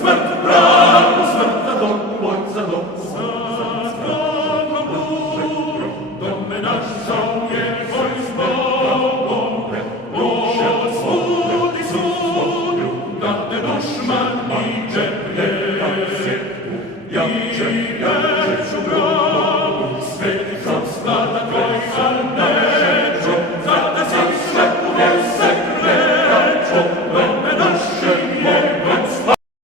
Smrt, bravu, smrt za dom, boj za dom. Za krvnom blud, dome naša uvijek boj s Bogom. Od svud i svud, da te dušman i čepne.